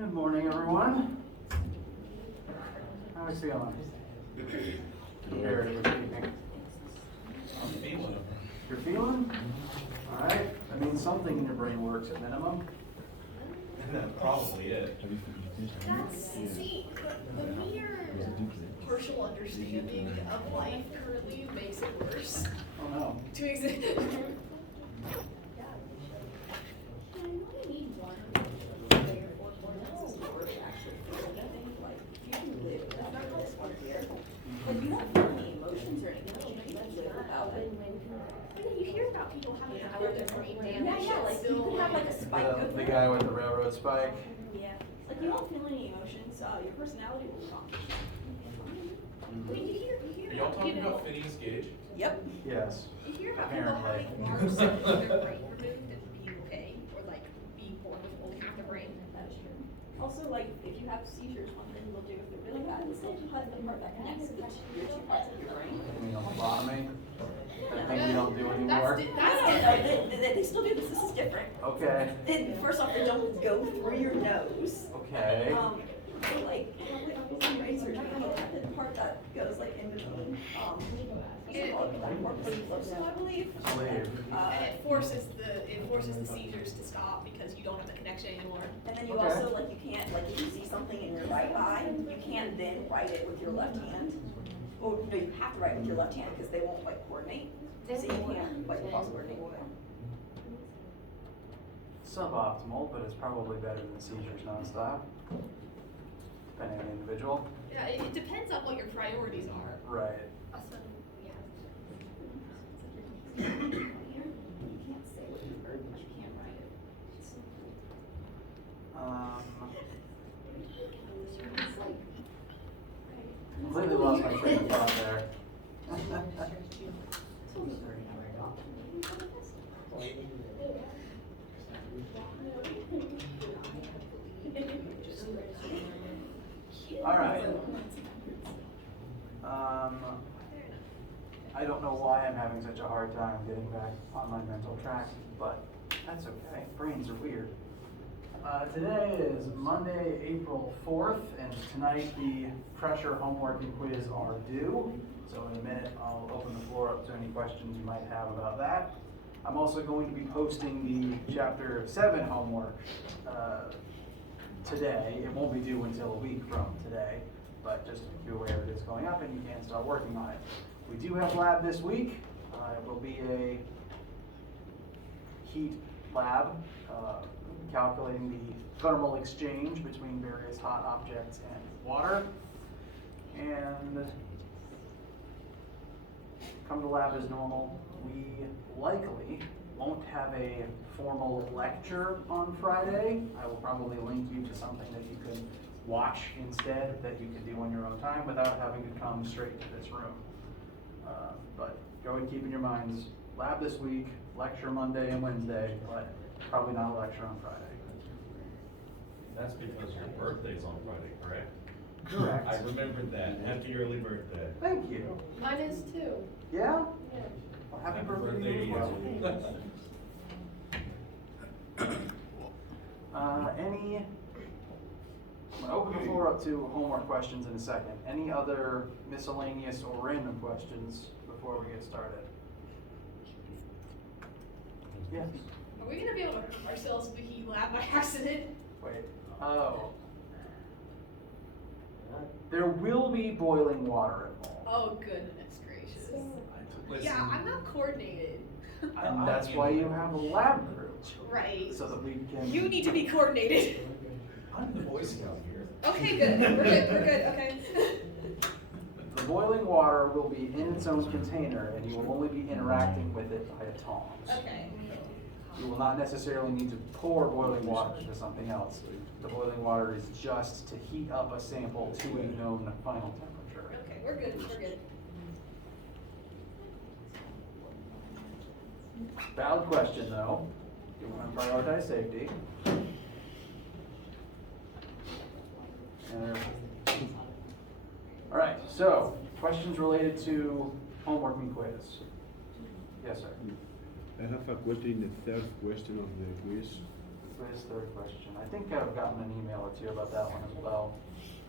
Good morning, everyone. How are you feeling? Compared with evening. I'm feeling it. You're feeling? All right. That means something in your brain works at minimum. That's probably it. See, the mere partial understanding of life currently makes it worse. Oh no. To exist. Like, you don't feel any emotions or anything, you can live without it. I mean, you hear about people having their brain damage. Yeah, like, you can have like a spike. The guy with the railroad spike. Yeah, like, you don't feel any emotions, your personality will come. I mean, you hear Are y'all about, talking about Phineas Gage? Yep. Yes. you hear about people Apparently. having large sections of their brain removed and being okay, or like being born with only half the brain. That is true. Also, like, if you have seizures, one thing they'll do if they're really bad is they'll cut the part that connects the two parts of your brain. I mean, lobotomy. That thing we don't do anymore. They still do this, this is different. Okay. First off, they don't go through your nose. Okay. So like brain surgery, the part that goes like in between, that corpus callosum, I believe. And it forces the seizures to stop because you don't have the connection anymore. And then you Okay. also, like, you can't, like, if you see something in your right eye, you can't then write it with your left hand. Or, no, you have to write with your left hand because they won't, like, coordinate. So you can't, like, cross-coordinate. Suboptimal, but it's probably better than seizures nonstop. Depending on the individual. Yeah, it depends on what your priorities are. Right. You can't say what you heard, but you can't write it. It's like, Completely lost my train of thought there. All right. I don't know why I'm having such a hard time getting back on my mental track, but that's okay. Brains are weird. Today is Monday, April 4th, and tonight the pressure homework and quiz are due. So in a minute, I'll open the floor up to any questions you might have about that. I'm also going to be posting the Chapter 7 homework today. It won't be due until a week from today, but just be aware it is going up and you can start working on it. We do have lab this week. It will be a heat lab, calculating the thermal exchange between various hot objects and water. And come to lab as normal. We likely won't have a formal lecture on Friday. I will probably link you to something that you could watch instead that you could do on your own time without having to come straight to this room. But go ahead and keep in your minds, lab this week, lecture Monday and Wednesday, but probably not a lecture on Friday. That's because your birthday's on Friday, correct? Correct. I remembered that. Happy early birthday. Thank you. Mine is too. Yeah? Well, happy birthday to you as well. I'm going to open the floor up to homework questions in a second. Any other miscellaneous or random questions before we get started? Yes. Are we gonna be able to hurt ourselves if we heat lab by accident? Wait. Oh. There will be boiling water involved. Oh goodness gracious. Listen, Yeah, I'm not coordinated. And that's why you have a lab crew. Right. So that we can. You need to be coordinated. I'm the Boy Scout here. Okay, good. We're good, okay. The boiling water will be in its own container and you will only be interacting with it via tongs. Okay. You will not necessarily need to pour boiling water into something else. The boiling water is just to heat up a sample to a known final temperature. Okay, we're good. Valid question though. You want to prioritize safety. All right, so questions related to homework and quiz. Yes, sir. I have a question in the third question of the quiz. quiz, third question. I think I've gotten an email or two about that one as well.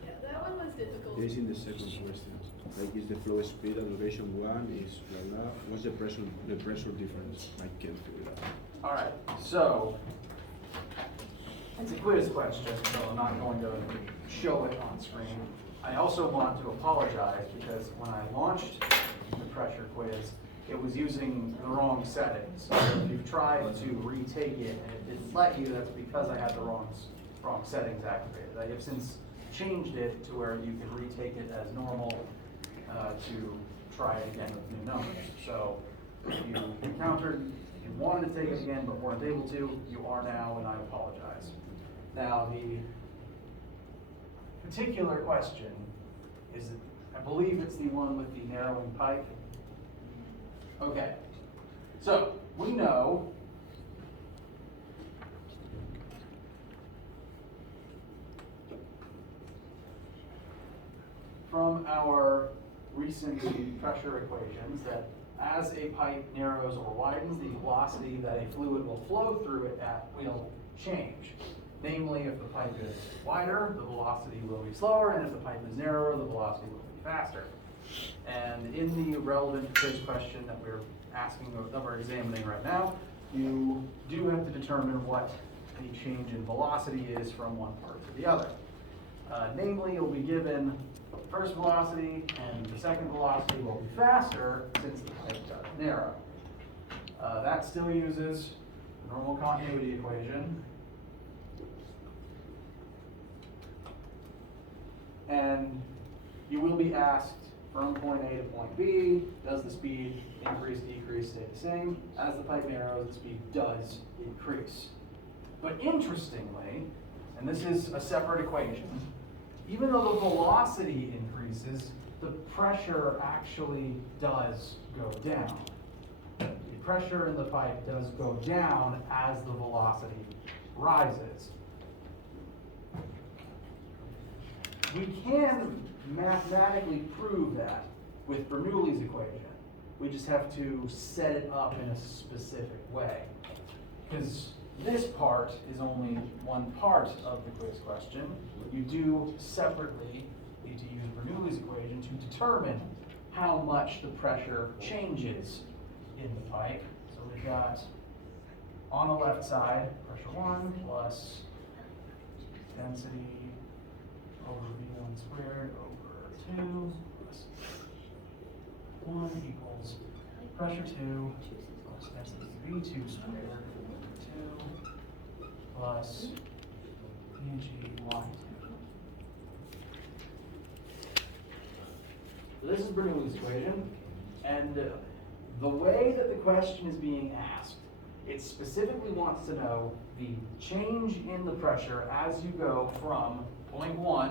Yeah, that one was difficult. There is in the second question. Like, is the flow speed and duration one? Is blah blah? What's the pressure difference? I can't figure it out. All right, so it's a quiz question, so I'm not going to show it on screen. I also want to apologize because when I launched the pressure quiz, it was using the wrong settings. So if you've tried to retake it and it didn't let you, that's because I had the wrong settings activated. I have since changed it to where you can retake it as normal to try it again with new numbers. So if you encountered, you wanted to take it again but weren't able to, you are now, and I apologize. Now the particular question is, I believe it's the one with the narrowing pipe. Okay, so we know from our recent pressure equations that as a pipe narrows or widens, the velocity that a fluid will flow through it at will change. Namely, if the pipe is wider, the velocity will be slower, and if the pipe is narrower, the velocity will be faster. And in the relevant quiz question that we're examining right now, you do have to determine what the change in velocity is from one part to the other. Namely, you'll be given the first velocity, and the second velocity will be faster since the pipe does narrow. That still uses the normal continuity equation. And you will be asked from point A to point B, does the speed increase, decrease, stay the same? As the pipe narrows, the speed does increase. But interestingly, and this is a separate equation, even though the velocity increases, the pressure actually does go down. The pressure in the pipe does go down as the velocity rises. We can mathematically prove that with Bernoulli's equation. We just have to set it up in a specific way. Because this part is only one part of the quiz question. You do separately need to use Bernoulli's equation to determine how much the pressure changes in the pipe. So we've got on the left side, pressure 1 plus density over V1 squared over 2 plus 1 equals pressure 2 plus density V2 squared over 2 plus VG1. So this is Bernoulli's equation, and the way that the question is being asked, it specifically wants to know the change in the pressure as you go from point 1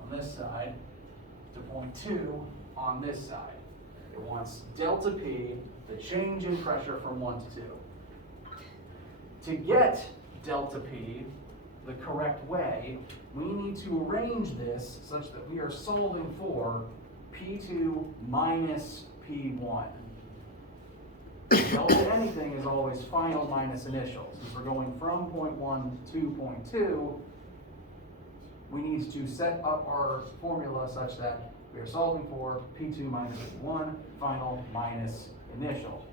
on this side to point 2 on this side. It wants delta P, the change in pressure from 1 to 2. To get delta P the correct way, we need to arrange this such that we are solving for P2 minus P1. Delta anything is always final minus initial. Since we're going from point 1 to point 2, we need to set up our formula such that we are solving for P2 minus P1, final minus initial.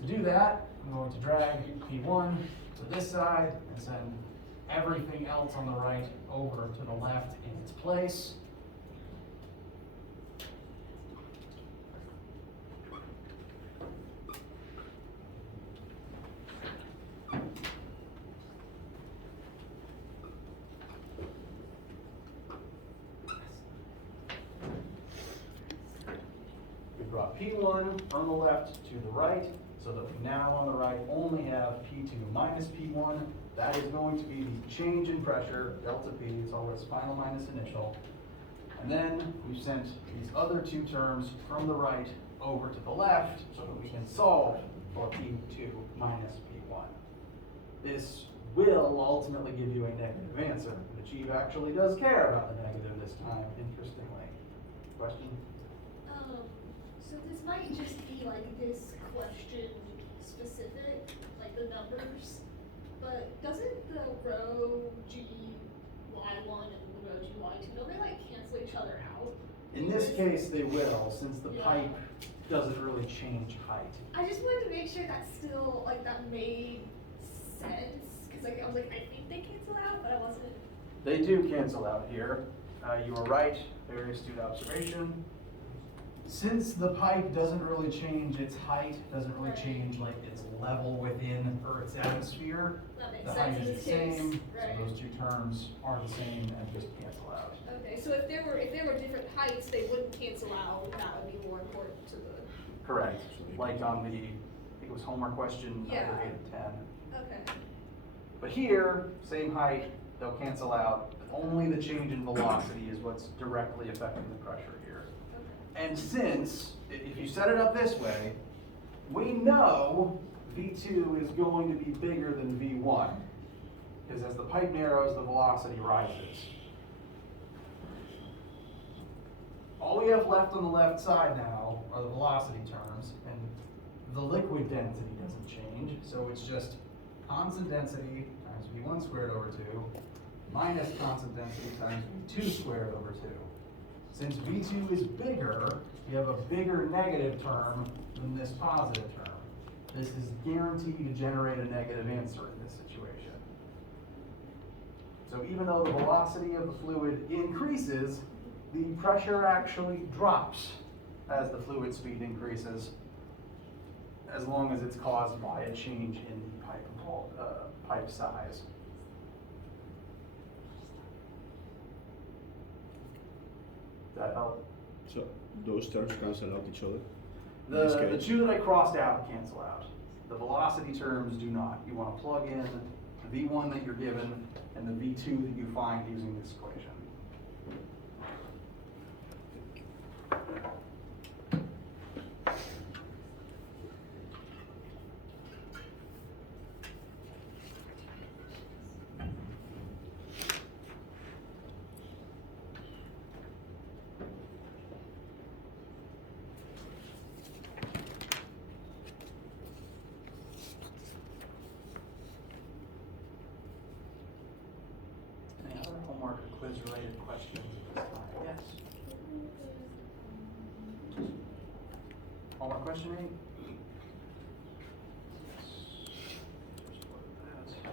To do that, I'm going to drag P1 to this side and send everything else on the right over to the left in its place. We brought P1 from the left to the right, so that we now on the right only have P2 minus P1. That is going to be the change in pressure, delta P, it's always final minus initial. And then we've sent these other two terms from the right over to the left so that we can solve for P2 minus P1. This will ultimately give you a negative answer. The chief actually does care about the negative this time, interestingly. Question? So this might just be like this question specific, like the numbers, but doesn't the row GY1 and the row GY2, don't they like cancel each other out? In this case, they will, since the Yeah. pipe doesn't really change height. I just wanted to make sure that still, like, that made sense, cause like, I was like, I think they cancel out, but I wasn't. They do cancel out here. You are right, very astute observation. Since the pipe doesn't really change its height, doesn't really Right. change like its level within Earth's atmosphere, That makes the sense height in is the this case, same, right. so those two terms are the same and just cancel out. Okay, so if there were different heights, they wouldn't cancel out, that would be more important to the, Correct, like on the, I think it was homework question, Yeah. aggregate 10. okay. But here, same height, they'll cancel out. Only the change in velocity is what's directly affecting the pressure here. Okay. And since, if you set it up this way, we know V2 is going to be bigger than V1. Because as the pipe narrows, the velocity rises. All we have left on the left side now are the velocity terms, and the liquid density doesn't change, so it's just constant density times V1 squared over 2 minus constant density times V2 squared over 2. Since V2 is bigger, you have a bigger negative term than this positive term. This is guaranteed to generate a negative answer in this situation. So even though the velocity of the fluid increases, the pressure actually drops as the fluid speed increases, as long as it's caused by a change in the pipe size. Does that help? So those terms cancel out each other? In this The case? two that I crossed out cancel out. The velocity terms do not. You want to plug in the V1 that you're given and the V2 that you find using this equation. Any other homework or quiz related questions at this time? Yes? Homework question 8? Yes. Just load that.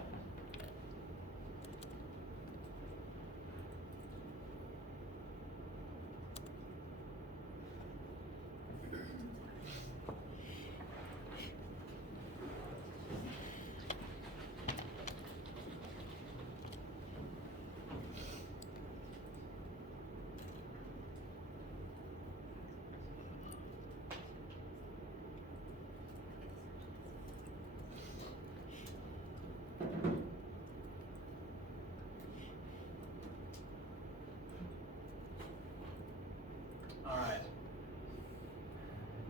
All right.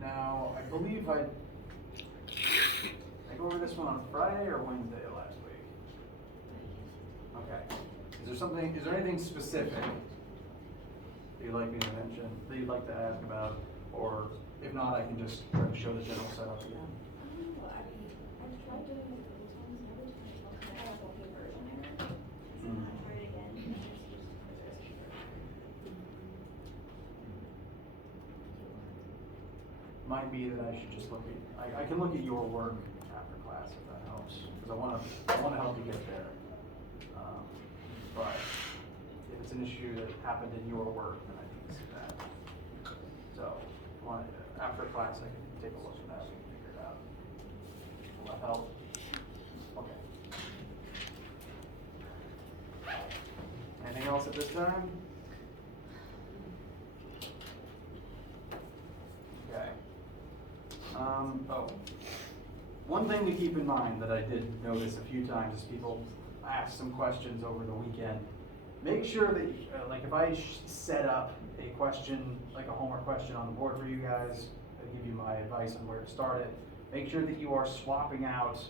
Now, I believe I go over this one on Friday or Wednesday of last week? Okay. Is there anything specific that you'd like me to mention, that you'd like to ask about? Or if not, I can just try to show the general setup again. I've tried doing it a couple times, and every time I have a whole version error. So Mm. I tried it again, and it's just, Might be that I should just look at, I can look at your work after class if that helps, because I wanna help you get there. But if it's an issue that happened in your work, then I need to see that. So, after class, I can take a look at that, we can figure it out. Will that help? Okay. Anything else at this time? Okay. One thing to keep in mind that I did notice a few times is people ask some questions over the weekend. Make sure that, like if I set up a question, like a homework question on the board for you guys, I give you my advice on where to start it. Make sure that you are swapping out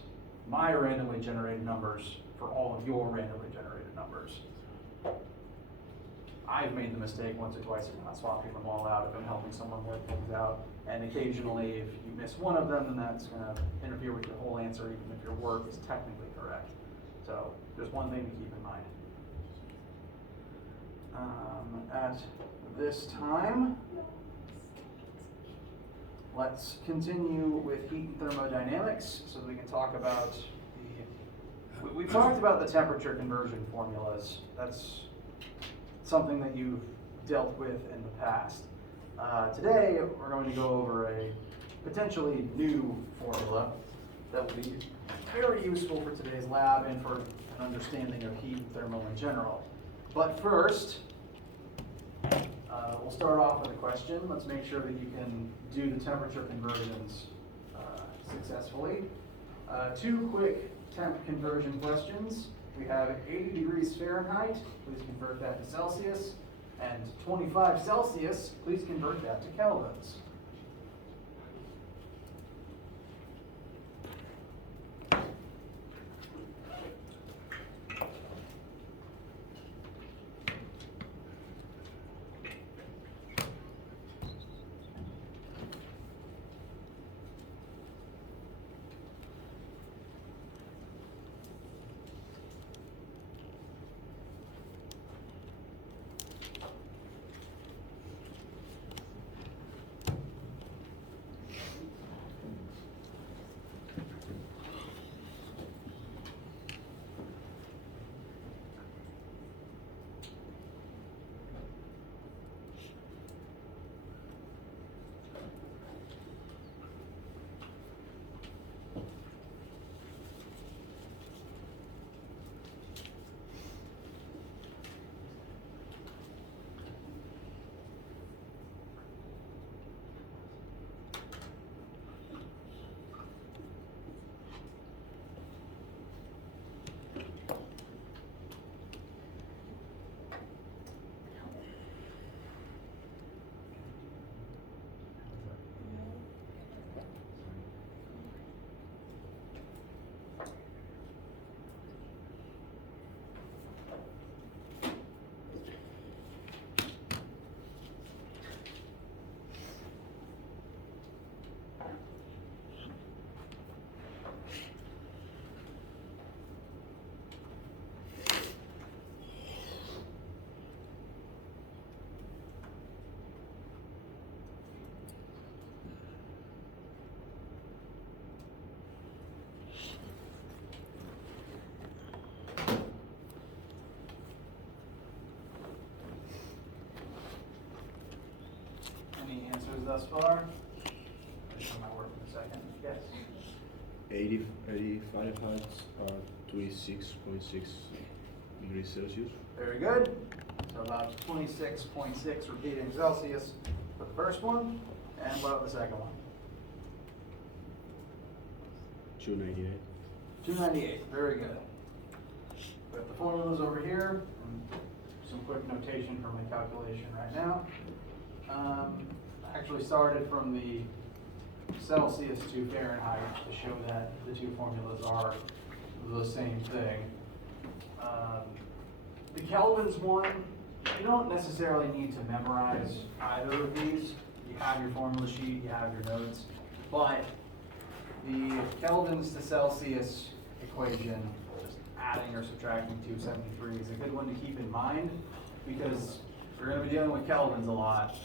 my randomly generated numbers for all of your randomly generated numbers. I've made the mistake once or twice of not swapping them all out if I'm helping someone work things out. And occasionally, if you miss one of them, then that's gonna interfere with your whole answer, even if your work is technically correct. So So just one thing to keep in mind. At this time, let's continue with heat and thermodynamics so that we can talk about we've talked about the temperature conversion formulas. That's something that you've dealt with in the past. Today, we're going to go over a potentially new formula that will be very useful for today's lab and for an understanding of heat and thermal in general. But first, we'll start off with a question. Let's make sure that you can do the temperature conversions successfully. Two quick temp conversion questions. We have 80 degrees Fahrenheit, please convert that to Celsius, and 25 Celsius, please convert that to kelvins. Any answers thus far? I'll show my work in a second. Yes. 80 Fahrenheit are 26.6 degrees Celsius. Very good. So about 26.6 repeating Celsius for the first one. And what about the second one? 298. 298. Very good. We have the formulas over here. And some quick notation for my calculation right now. I actually started from the Celsius to Fahrenheit to show that the two formulas are the same thing. The Kelvins one, you don't necessarily need to memorize either of these. You have your formula sheet, you have your notes, but the Kelvins to Celsius equation, just adding or subtracting 273 is a good one to keep in mind because we're going to be dealing with Kelvins a lot.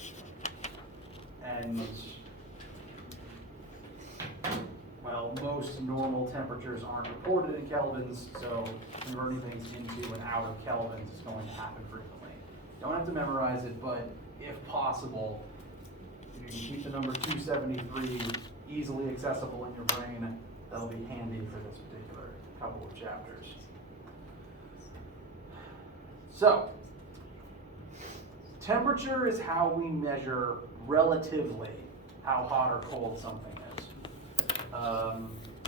And well, most normal temperatures aren't reported in kelvins, so converting things into and out of kelvins is going to happen frequently. Don't have to memorize it, but if possible, if you can keep the number 273 easily accessible in your brain, that'll be handy for this particular couple of chapters. So, temperature is how we measure relatively how hot or cold something is.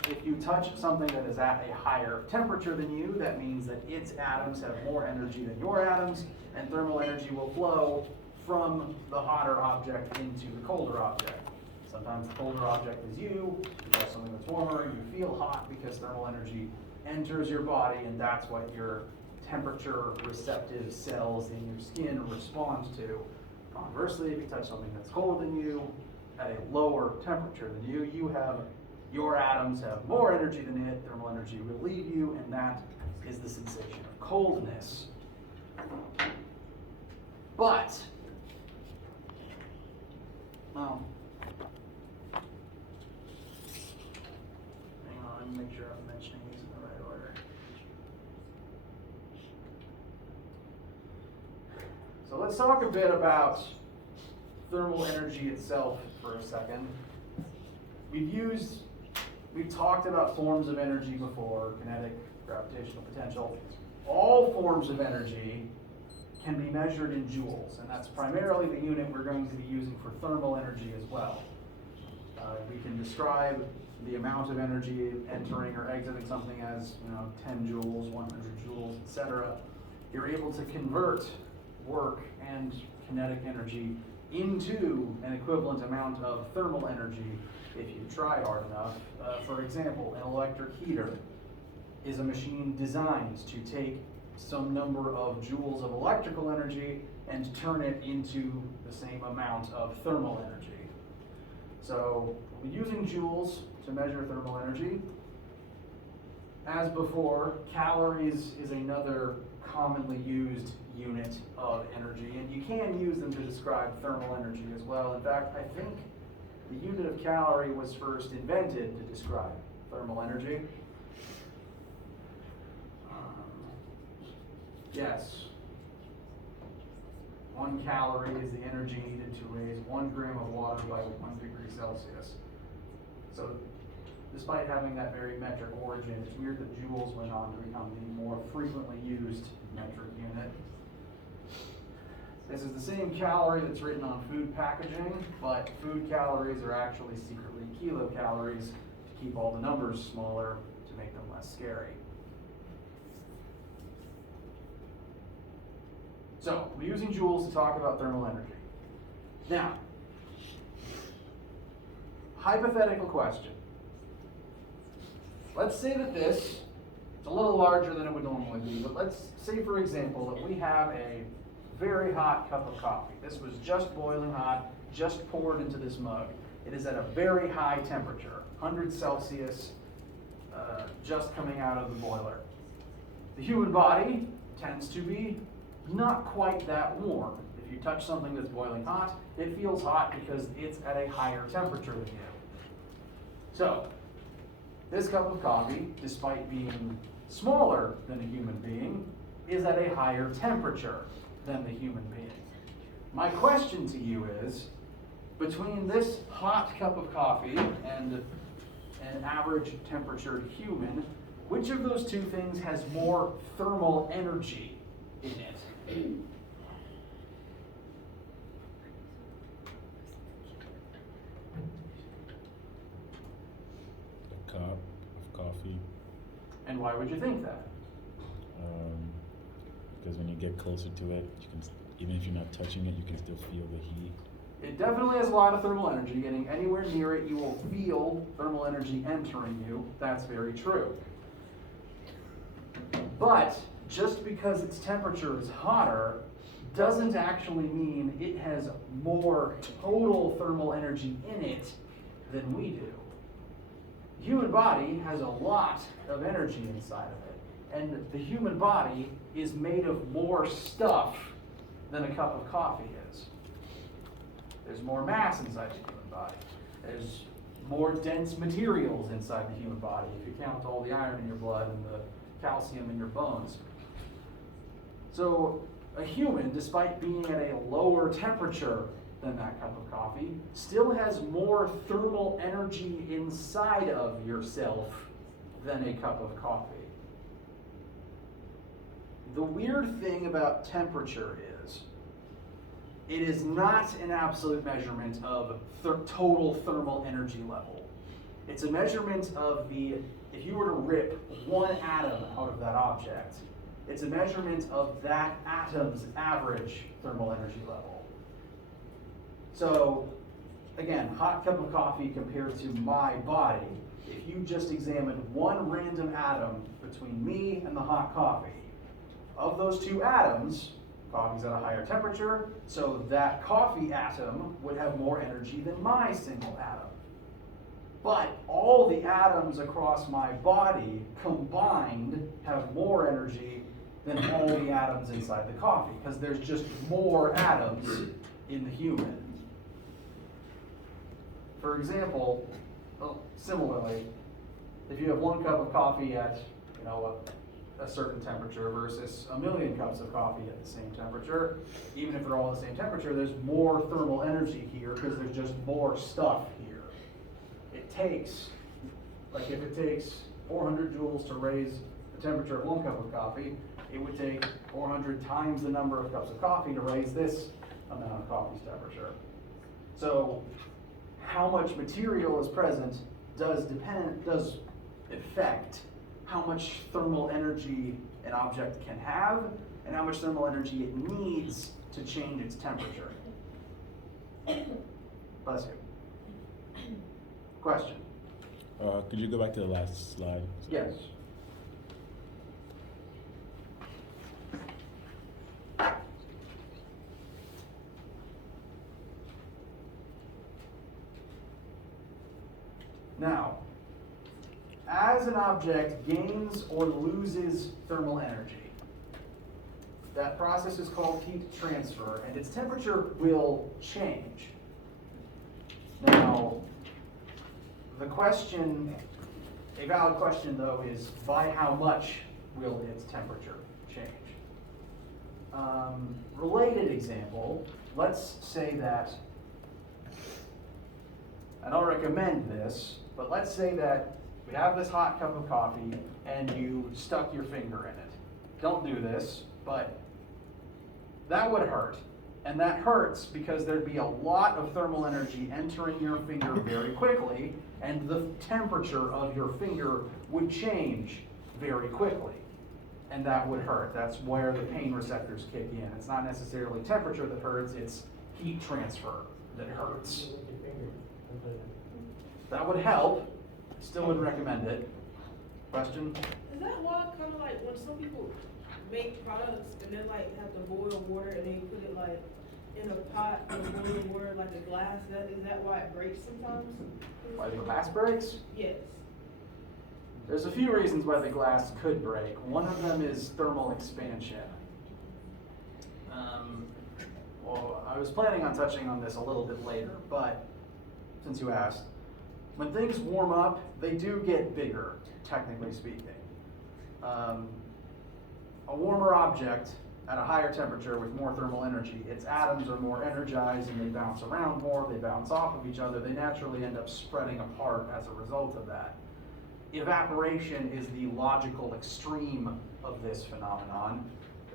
If you touch something that is at a higher temperature than you, that means that its atoms have more energy than your atoms, and thermal energy will flow from the hotter object into the colder object. Sometimes the colder object is you touch something that's warmer, you feel hot because thermal energy enters your body, and that's what your temperature receptive cells in your skin respond to. Conversely, if you touch something that's colder than you, at a lower temperature than you, your atoms have more energy than it, thermal energy will leave you, and that is the sensation of coldness. But, well, hang on, let me make sure I'm mentioning these in the right order. So let's talk a bit about thermal energy itself for a second. We've talked about forms of energy before, kinetic, gravitational potential. All forms of energy can be measured in joules, and that's primarily the unit we're going to be using for thermal energy as well. We can describe the amount of energy entering or exiting something as 10 joules, 100 joules, etc. You're able to convert work and kinetic energy into an equivalent amount of thermal energy if you try hard enough. For example, an electric heater is a machine designed to take some number of joules of electrical energy and turn it into the same amount of thermal energy. So we'll be using joules to measure thermal energy. As before, calories is another commonly used unit of energy, and you can use them to describe thermal energy as well. In fact, I think the unit of calorie was first invented to describe thermal energy. Yes. 1 calorie is the energy needed to raise 1 gram of water by 1 degree Celsius. So, despite having that very metric origin, it's weird that joules went on to become the more frequently used metric unit. This is the same calorie that's written on food packaging, but food calories are actually secretly kilocalories to keep all the numbers smaller to make them less scary. So, we're using joules to talk about thermal energy. Now, hypothetical question. Let's say that it's a little larger than it would normally be, but let's say, for example, that we have a very hot cup of coffee. This was just boiling hot, just poured into this mug. It is at a very high temperature, 100 Celsius, just coming out of the boiler. The human body tends to be not quite that warm. If you touch something that's boiling hot, it feels hot because it's at a higher temperature than you. So, this cup of coffee, despite being smaller than a human being, is at a higher temperature than the human being. My question to you is, between this hot cup of coffee and an average temperatured human, which of those two things has more thermal energy in it? A cup of coffee. And why would you think that? Because when you get closer to it, you can, even if you're not touching it, you can still feel the heat. It definitely has a lot of thermal energy. Getting anywhere near it, you will feel thermal energy entering you. That's very true. But just because its temperature is hotter doesn't actually mean it has more total thermal energy in it than we do. The human body has a lot of energy inside of it, and the human body is made of more stuff than a cup of coffee is. There's more mass inside the human body. There's more dense materials inside the human body, if you count all the iron in your blood and the calcium in your bones. So a human, despite being at a lower temperature than that cup of coffee, still has more thermal energy inside of yourself than a cup of coffee. The weird thing about temperature is, it is not an absolute measurement of total thermal energy level. It's a measurement of if you were to rip one atom out of that object, it's a measurement of that atom's average thermal energy level. So, again, hot cup of coffee compared to my body. If you just examined one random atom between me and the hot coffee, of those two atoms, coffee's at a higher temperature, so that coffee atom would have more energy than my single atom. But all the atoms across my body combined have more energy than all the atoms inside the coffee, because there's just more atoms in the human. For example, similarly, if you have 1 cup of coffee at a certain temperature versus 1,000,000 cups of coffee at the same temperature, even if they're all the same temperature, there's more thermal energy here because there's just more stuff here. It takes, like if it takes 400 joules to raise the temperature of 1 cup of coffee, it would take 400 times the number of cups of coffee to raise this amount of coffee's temperature. So how much material is present does affect how much thermal energy an object can have and how much thermal energy it needs to change its temperature. Bless you. Question? Could you go back to the last slide? Yes. Now, as an object gains or loses thermal energy, that process is called heat transfer, and its temperature will change. Now, the question, a valid question though, is by how much will its temperature change? Related example, let's say that, I don't recommend this, but let's say that we have this hot cup of coffee and you stuck your finger in it. Don't do this, but that would hurt. And that hurts because there'd be a lot of thermal energy entering your finger very quickly, and the temperature of your finger would change very quickly. And that would hurt. That's where the pain receptors kick in. It's not necessarily temperature that hurts, it's heat transfer that hurts. That would help. Still wouldn't recommend it. Question? Is that why kind of like when some people make products and then like have to boil water and they put it like in a pot and boil water like a glass? Is that why it breaks sometimes? Why the glass breaks? Yes. There's a few reasons why the glass could break. One of them is thermal expansion. Well, I was planning on touching on this a little bit later, but since you asked, when things warm up, they do get bigger, technically speaking. A warmer object at a higher temperature with more thermal energy, its atoms are more energized and they bounce around more, they bounce off of each other, they naturally end up spreading apart as a result of that. Evaporation is the logical extreme of this phenomenon.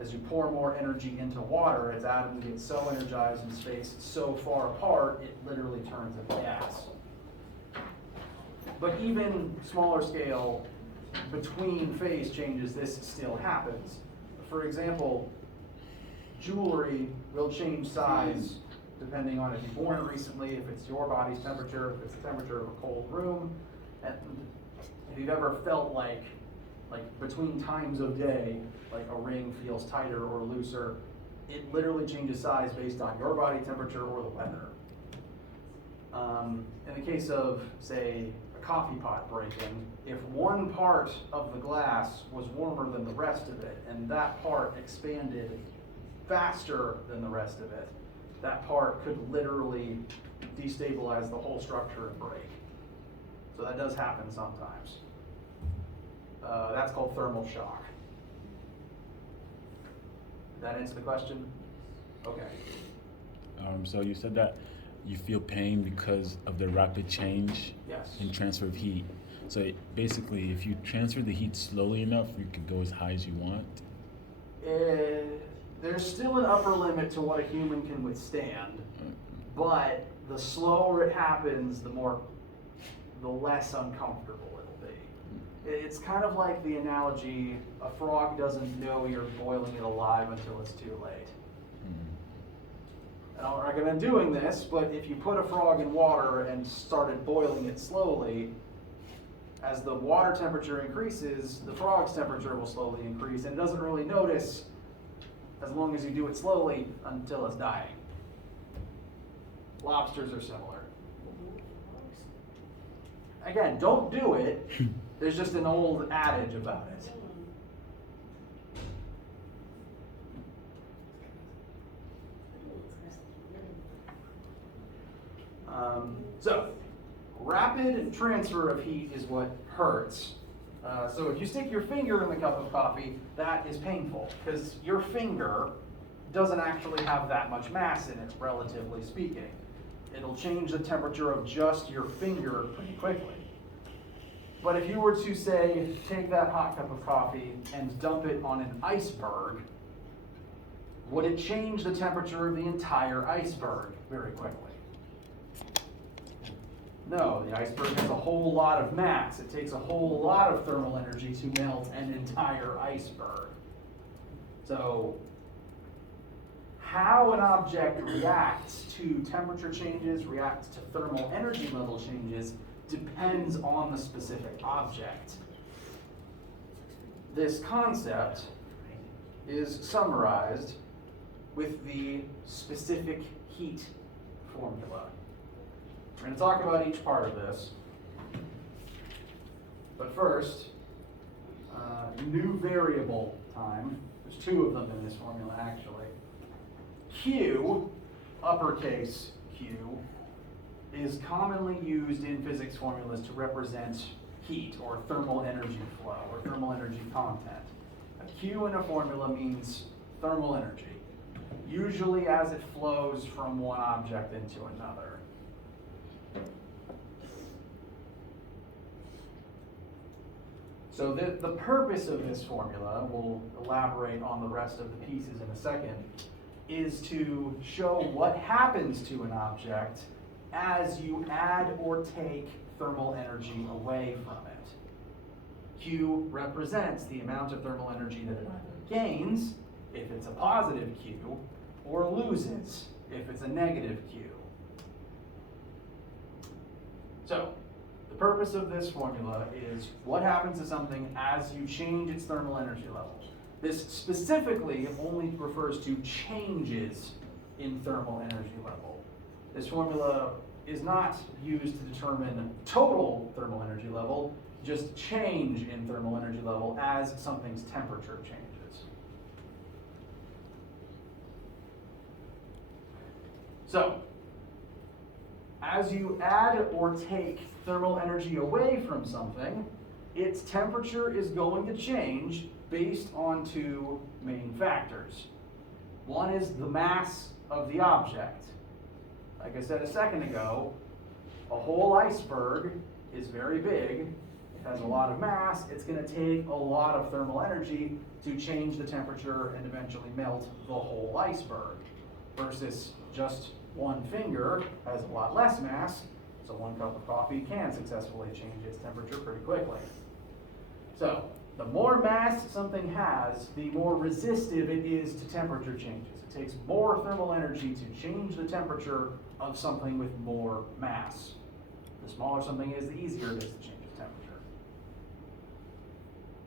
As you pour more energy into water, its atoms get so energized and spaced so far apart, it literally turns into gas. But even smaller scale, between phase changes, this still happens. For example, jewelry will change size depending on if you've worn it recently, if it's your body's temperature, if it's the temperature of a cold room. And if you've ever felt like between times of day, like a ring feels tighter or looser, it literally changes size based on your body temperature or the weather. In the case of, say, a coffee pot breaking, if one part of the glass was warmer than the rest of it, and that part expanded faster than the rest of it, that part could literally destabilize the whole structure and break. So that does happen sometimes. That's called thermal shock. Did that answer the question? Okay. So you said that you feel pain because of the rapid change Yes. in transfer of heat. So basically, if you transfer the heat slowly enough, you can go as high as you want. There's still an upper limit to what a human can withstand, but the slower it happens, the less uncomfortable it'll be. It's kind of like the analogy, a frog doesn't know you're boiling it alive until it's too late. I don't recommend doing this, but if you put a frog in water and started boiling it slowly, as the water temperature increases, the frog's temperature will slowly increase, and it doesn't really notice as long as you do it slowly until it's dying. Lobsters are similar. again, don't do it. There's just an old adage about it. So, rapid transfer of heat is what hurts. So if you stick your finger in the cup of coffee, that is painful because your finger doesn't actually have that much mass in it, relatively speaking. It'll change the temperature of just your finger pretty quickly. But if you were to say, take that hot cup of coffee and dump it on an iceberg, would it change the temperature of the entire iceberg very quickly? No, the iceberg has a whole lot of mass. It takes a whole lot of thermal energy to melt an entire iceberg. So, how an object reacts to temperature changes, reacts to thermal energy level changes, depends on the specific object. This concept is summarized with the specific heat formula. We're going to talk about each part of this. But first, new variable time. There's two of them in this formula, actually. Q, uppercase Q, is commonly used in physics formulas to represent heat or thermal energy flow or thermal energy content. A Q in a formula means thermal energy, usually as it flows from one object into another. So the purpose of this formula, we'll elaborate on the rest of the pieces in a second, is to show what happens to an object as you add or take thermal energy away from it. Q represents the amount of thermal energy that it either gains, if it's a positive Q, or loses, if it's a negative Q. So, the purpose of this formula is what happens to something as you change its thermal energy level. This specifically only refers to changes in thermal energy level. This formula is not used to determine total thermal energy level, just change in thermal energy level as something's temperature changes. So, as you add or take thermal energy away from something, its temperature is going to change based on two main factors. One is the mass of the object. Like I said a second ago, a whole iceberg is very big. It has a lot of mass. It's going to take a lot of thermal energy to change the temperature and eventually melt the whole iceberg. Versus just one finger has a lot less mass, so one cup of coffee can successfully change its temperature pretty quickly. So, the more mass something has, the more resistive it is to temperature changes. It takes more thermal energy to change the temperature of something with more mass. The smaller something is, the easier it is to change its temperature.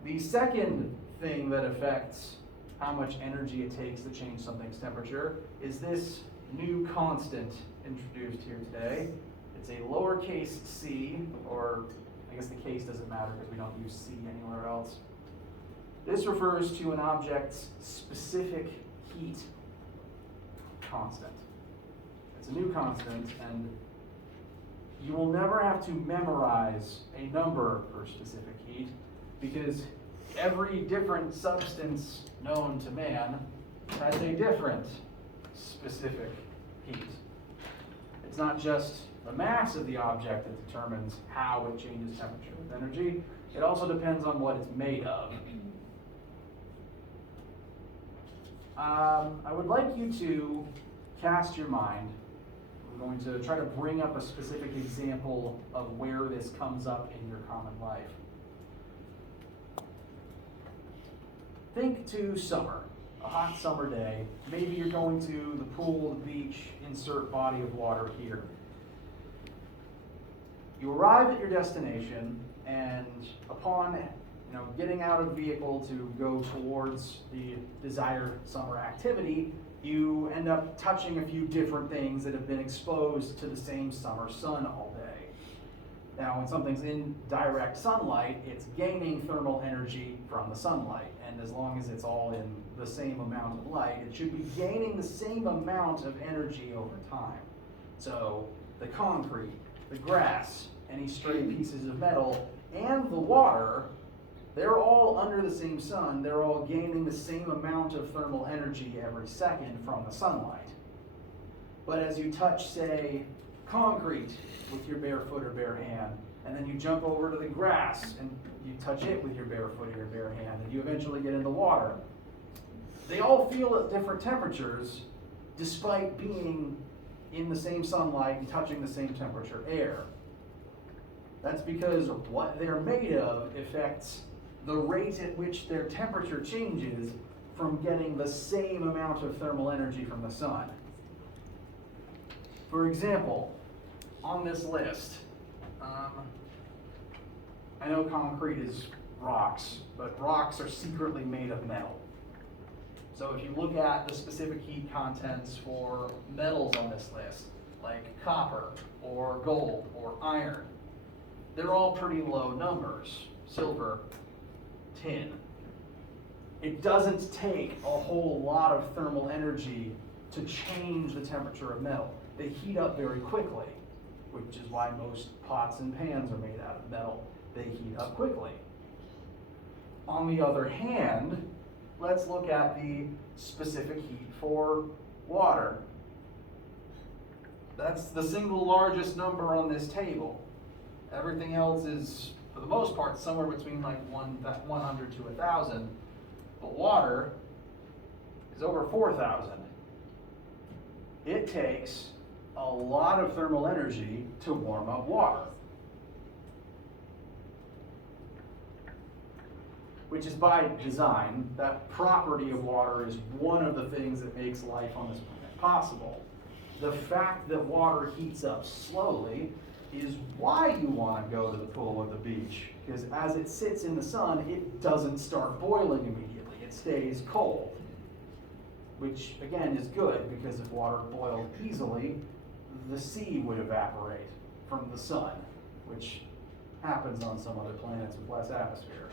The second thing that affects how much energy it takes to change something's temperature is this new constant introduced here today. It's a lowercase c, or I guess the case doesn't matter because we don't use c anywhere else. This refers to an object's specific heat constant. It's a new constant, and you will never have to memorize a number for specific heat because every different substance known to man has a different specific heat. It's not just the mass of the object that determines how it changes temperature with energy. It also depends on what it's made of. I would like you to cast your mind. I'm going to try to bring up a specific example of where this comes up in your common life. Think to summer, a hot summer day. Maybe you're going to the pool, the beach, insert body of water here. You arrive at your destination, and upon getting out of the vehicle to go towards the desired summer activity, you end up touching a few different things that have been exposed to the same summer sun all day. Now, when something's in direct sunlight, it's gaining thermal energy from the sunlight. And as long as it's all in the same amount of light, it should be gaining the same amount of energy over time. So the concrete, the grass, any stray pieces of metal, and the water, they're all under the same sun. They're all gaining the same amount of thermal energy every second from the sunlight. But as you touch, say, concrete with your bare foot or bare hand, and then you jump over to the grass and you touch it with your bare foot or your bare hand, and you eventually get in the water, they all feel at different temperatures despite being in the same sunlight and touching the same temperature air. That's because what they're made of affects the rate at which their temperature changes from getting the same amount of thermal energy from the sun. For example, on this list, I know concrete is rocks, but rocks are secretly made of metal. So if you look at the specific heat contents for metals on this list, like copper or gold or iron, they're all pretty low numbers. Silver, tin. It doesn't take a whole lot of thermal energy to change the temperature of metal. They heat up very quickly, which is why most pots and pans are made out of metal. They heat up quickly. On the other hand, let's look at the specific heat for water. That's the single largest number on this table. Everything else is, for the most part, somewhere between like 100 to 1,000. But water is over 4,000. It takes a lot of thermal energy to warm up water, which is by design. That property of water is one of the things that makes life on this planet possible. The fact that water heats up slowly is why you want to go to the pool or the beach, because as it sits in the sun, it doesn't start boiling immediately. It stays cold, which again is good, because if water boiled easily, the sea would evaporate from the sun, which happens on some other planets with less atmosphere.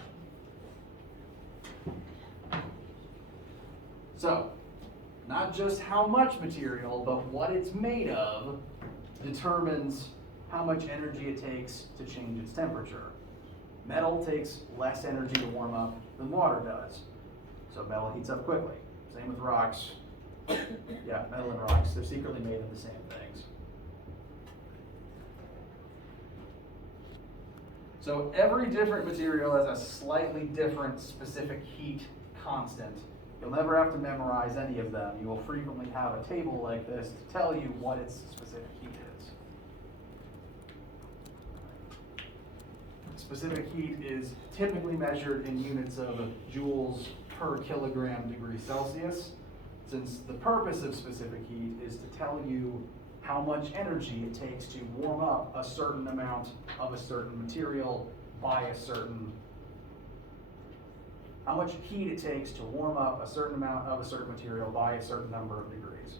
So, not just how much material, but what it's made of determines how much energy it takes to change its temperature. Metal takes less energy to warm up than water does, so metal heats up quickly. Same with rocks. Yeah, metal and rocks, they're secretly made of the same things. So every different material has a slightly different specific heat constant. You'll never have to memorize any of them. You will frequently have a table like this to tell you what its specific heat is. Specific heat is typically measured in units of joules per kilogram degree Celsius, since the purpose of specific heat is to tell you how much energy it takes to warm up a certain amount of a certain material by a certain, how much heat it takes to warm up a certain amount of a certain material by a certain number of degrees.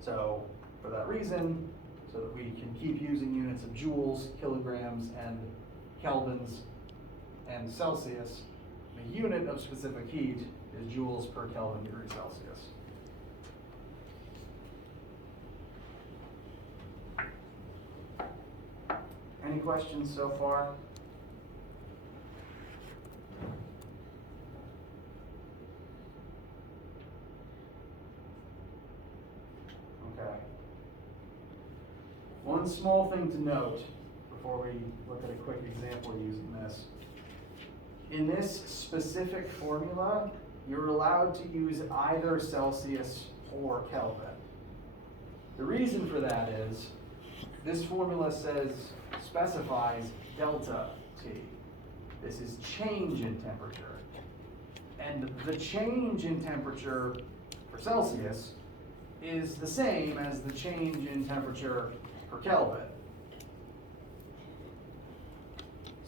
So for that reason, so that we can keep using units of joules, kilograms, and kelvins, and Celsius, the unit of specific heat is joules per Kelvin degree Celsius. Any questions so far? Okay. One small thing to note before we look at a quick example using this. In this specific formula, you're allowed to use either Celsius or Kelvin. The reason for that is this formula specifies delta T. This is change in temperature. And the change in temperature for Celsius is the same as the change in temperature for Kelvin.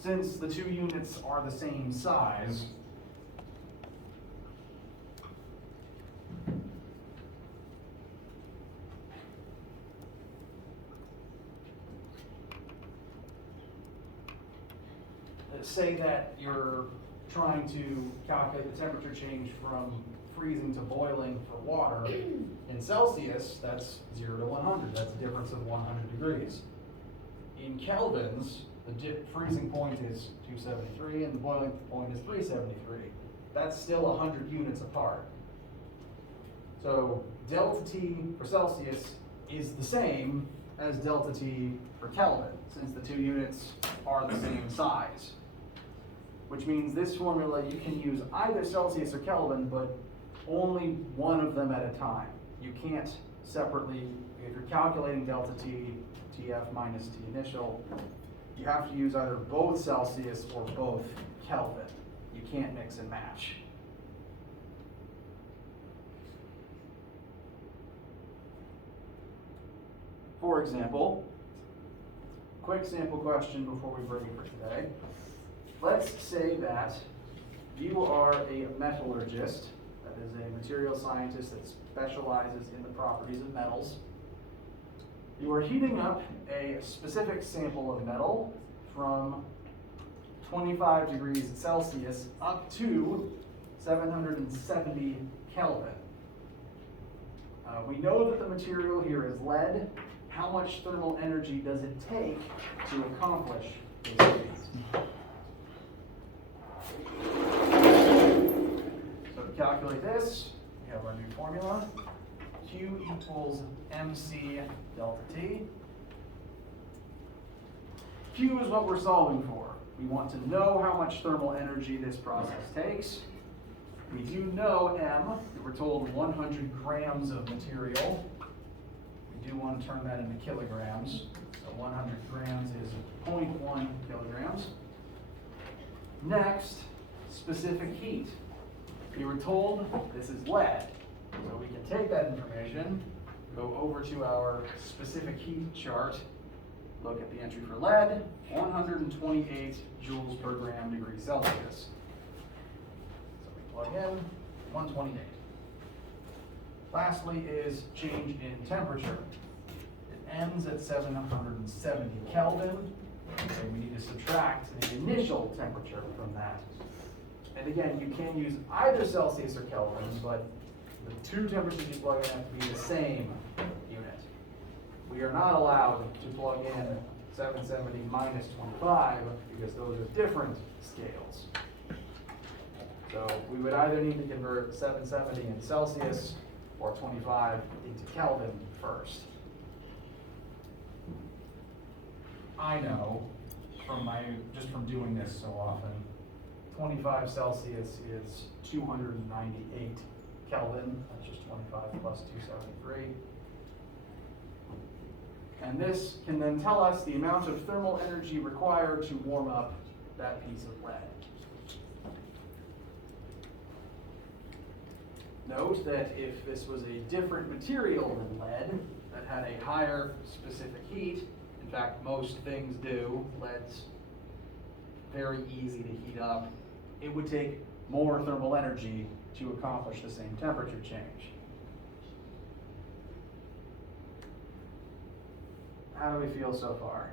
Since the two units are the same size, say that you're trying to calculate the temperature change from freezing to boiling for water. In Celsius, that's 0 to 100. That's a difference of 100 degrees. In kelvins, the freezing point is 273 and the boiling point is 373. That's still 100 units apart. So delta T for Celsius is the same as delta T for Kelvin, since the 2 units are the same size. Which means this formula, you can use either Celsius or Kelvin, but only one of them at a time. You can't separately, if you're calculating delta T, TF minus T initial, you have to use either both Celsius or both Kelvin. You can't mix and match. For example, quick sample question before we break for today. Let's say that you are a metallurgist, that is a material scientist that specializes in the properties of metals. You are heating up a specific sample of metal from 25 degrees Celsius up to 770 Kelvin. We know that the material here is lead. How much thermal energy does it take to accomplish these feats? So to calculate this, we have our new formula. Q equals mc delta T. Q is what we're solving for. We want to know how much thermal energy this process takes. We do know M. We're told 100 grams of material. We do want to turn that into kilograms. So 100 grams is 0.1 kilograms. Next, specific heat. We were told this is lead. So we can take that information, go over to our specific heat chart, look at the entry for lead, 128 joules per gram degree Celsius. So we plug in 128. Lastly is change in temperature. It ends at 770 Kelvin. So we need to subtract the initial temperature from that. And again, you can use either Celsius or Kelvin, but the 2 temperatures you plug in have to be the same unit. We are not allowed to plug in 770 minus 25 because those are different scales. So we would either need to convert 770 in Celsius or 25 into Kelvin first. I know just from doing this so often, 25 Celsius is 298 Kelvin. That's just 25 plus 273. And this can then tell us the amount of thermal energy required to warm up that piece of lead. Note that if this was a different material than lead that had a higher specific heat, in fact most things do, lead's very easy to heat up, it would take more thermal energy to accomplish the same temperature change. How do we feel so far?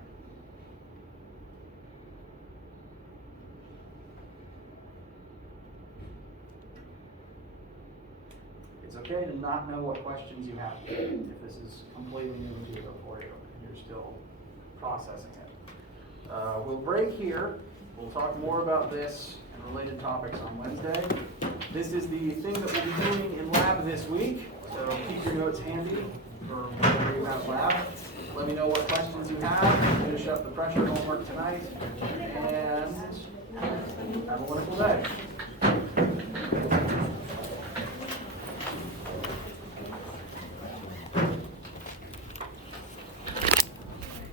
It's okay to not know what questions you have if this is completely new material for you and you're still processing it. We'll break here. We'll talk more about this and related topics on Wednesday. This is the thing that we'll be doing in lab this week, so keep your notes handy for whenever you have lab. Let me know what questions you have. Finish up the pressure homework tonight, and have a wonderful day.